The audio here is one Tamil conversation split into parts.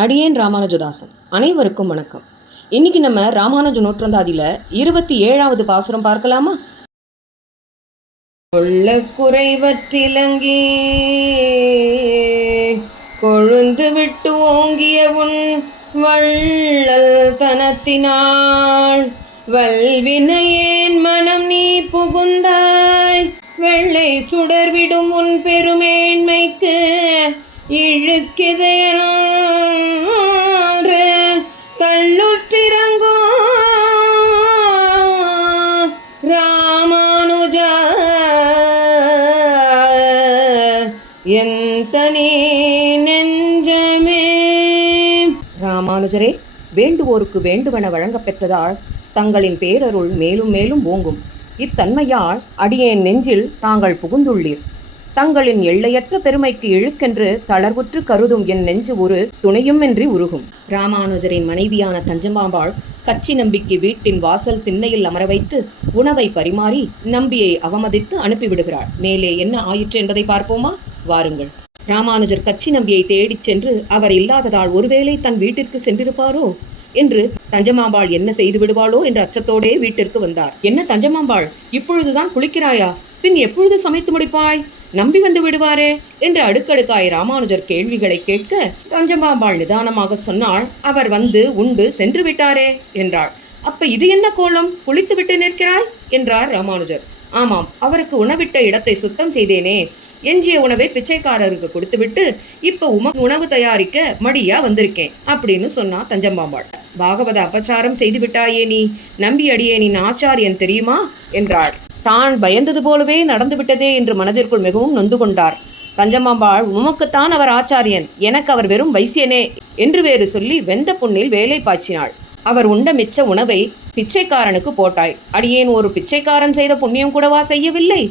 அடியேன் ராமானுஜதாசன். அனைவருக்கும் வணக்கம். இன்னைக்கு நம்ம ராமானுஜ நூற்றந்தாதியில 27வது பாசுரம் பார்க்கலாமா? கொள்ள குறைவற்றிலங்கி கொழுந்து விட்டு ஓங்கிய உன் வள்ளல் தனத்தினாள் வல்வினையேன் மனம் நீ புகுந்தாய் வெள்ளை சுடர்விடும் உன் பெருமேன்மைக்கு இழுக்கிதையன் தள்ளுற்றிறங்கோ ராமானுஜா எந்தனே நெஞ்சமே. ராமானுஜரே, வேண்டுவோருக்கு வேண்டுவன வழங்கப் பெற்றதால் தங்களின் பேரருள் மேலும் மேலும் ஓங்கும். இத்தன்மையால் அடியேன் நெஞ்சில் தாங்கள் புகுந்துள்ளீர். தங்களின் எல்லையற்ற பெருமைக்கு இழுக்கென்று தளர்வுற்று கருதும் என் நெஞ்சு ஒரு துணையுமின்றி உருகும். ராமானுஜரின் மனைவியான தஞ்சமாம்பாள் கச்சி நம்பிக்கு வீட்டின் வாசல் திண்ணையில் அமர வைத்து உணவை பரிமாறி நம்பியை அவமதித்து அனுப்பிவிடுகிறாள். மேலே என்ன ஆயிற்று என்பதை பார்ப்போமா? வாருங்கள். ராமானுஜர் கச்சி நம்பியை தேடிச் சென்று அவர் இல்லாததால் ஒருவேளை தன் வீட்டிற்கு சென்றிருப்பாரோ என்று தஞ்சமாம்பாள் என்ன செய்து விடுவாளோ என்ற அச்சத்தோடே வீட்டிற்கு வந்தார். என்ன தஞ்சமாம்பாள், இப்பொழுதுதான் குளிக்கிறாயா? பின் எப்பொழுது சமைத்து முடிப்பாய்? நம்பி வந்து விடுவாரே என்று அடுக்கடுக்காய் ராமானுஜர் கேள்விகளை கேட்க தஞ்சமாம்பாள் நிதானமாக சொன்னாள், அவர் வந்து உண்டு சென்று விட்டாரே என்றாள். அப்ப இது என்ன கோலம், குளித்து விட்டு நிற்கிறாய் என்றார் ராமானுஜர். ஆமாம், அவருக்கு உணவிட்ட இடத்தை சுத்தம் செய்தேனே. எஞ்சிய உணவை பிச்சைக்காரருக்கு கொடுத்துவிட்டு இப்ப உணவு தயாரிக்க மடியா வந்திருக்கேன் அப்படின்னு சொன்னா தஞ்சமாம்பாள். பாகவத அபச்சாரம் செய்து விட்டாயே நீ, நம்பி அடியேனின் ஆச்சாரியன் தெரியுமா என்றாள். தான் பயந்தது போலவே நடந்துவிட்டதே என்று மனதிற்குள் மிகவும் நொந்து கொண்டார். தஞ்சமாம்பாள், உமக்குத்தான் அவர் ஆச்சாரியன், எனக்கு அவர் வெறும் வைசியனே என்று வேறு சொல்லி வெந்த புண்ணில் வேலை பாய்ச்சினாள். அவர் உண்ட மிச்ச உணவை பிச்சைக்காரனுக்கு போட்டாய். அடியேன் ஒரு பிச்சைக்காரன் செய்த புண்ணியம் கூடவா செய்யவில்லை?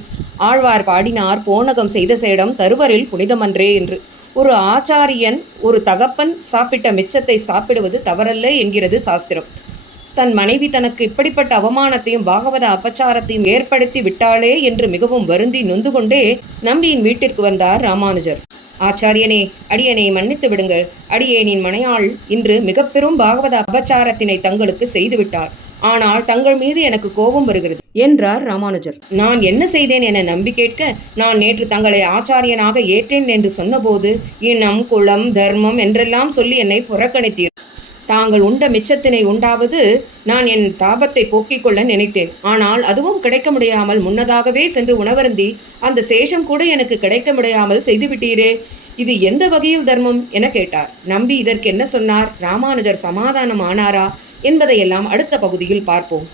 ஆழ்வார் பாடினார், போனகம் செய்த சேடம் தருவரில் புனிதமன்றே என்று. ஒரு ஆச்சாரியன் ஒரு தகப்பன் சாப்பிட்ட மிச்சத்தை சாப்பிடுவது தவறல்ல என்கிறது சாஸ்திரம். தன் மனைவி தனக்கு இப்படிப்பட்ட அவமானத்தையும் பாகவத அபச்சாரத்தையும் ஏற்படுத்தி விட்டாளே என்று மிகவும் வருந்தி நொந்து கொண்டே நம்பியின் வீட்டிற்கு வந்தார் ராமானுஜர். ஆச்சாரியனே, அடியனை மன்னித்து விடுங்கள். அடியேனின் மனையாள் இன்று மிக பெரும் பாகவத அபச்சாரத்தினை தங்களுக்கு செய்துவிட்டாள். ஆனால் தங்கள் மீது எனக்கு கோபம் வருகிறது என்றார் ராமானுஜர். நான் என்ன செய்தேன் என நம்பி கேட்க, நான் நேற்று தங்களை ஆச்சாரியனாக ஏற்றேன் என்று சொன்னபோது இனம் குலம் தர்மம் என்றெல்லாம் சொல்லி என்னை புறக்கணித்தீர். தாங்கள் உண்ட மிச்சத்தினை உண்டாவது நான் என் தாபத்தை போக்கிக் கொள்ள நினைத்தேன். ஆனால் அதுவும் கிடைக்க முடியாமல் முன்னதாகவே சென்று உணவருந்தி அந்த சேஷம் கூட எனக்கு கிடைக்க முடியாமல் செய்துவிட்டீரே. இது எந்த வகையில் தர்மம் என கேட்டார். நம்பி இதற்கு என்ன சொன்னார்? ராமானுஜர் சமாதானம் ஆனாரா என்பதையெல்லாம் அடுத்த பகுதியில் பார்ப்போம்.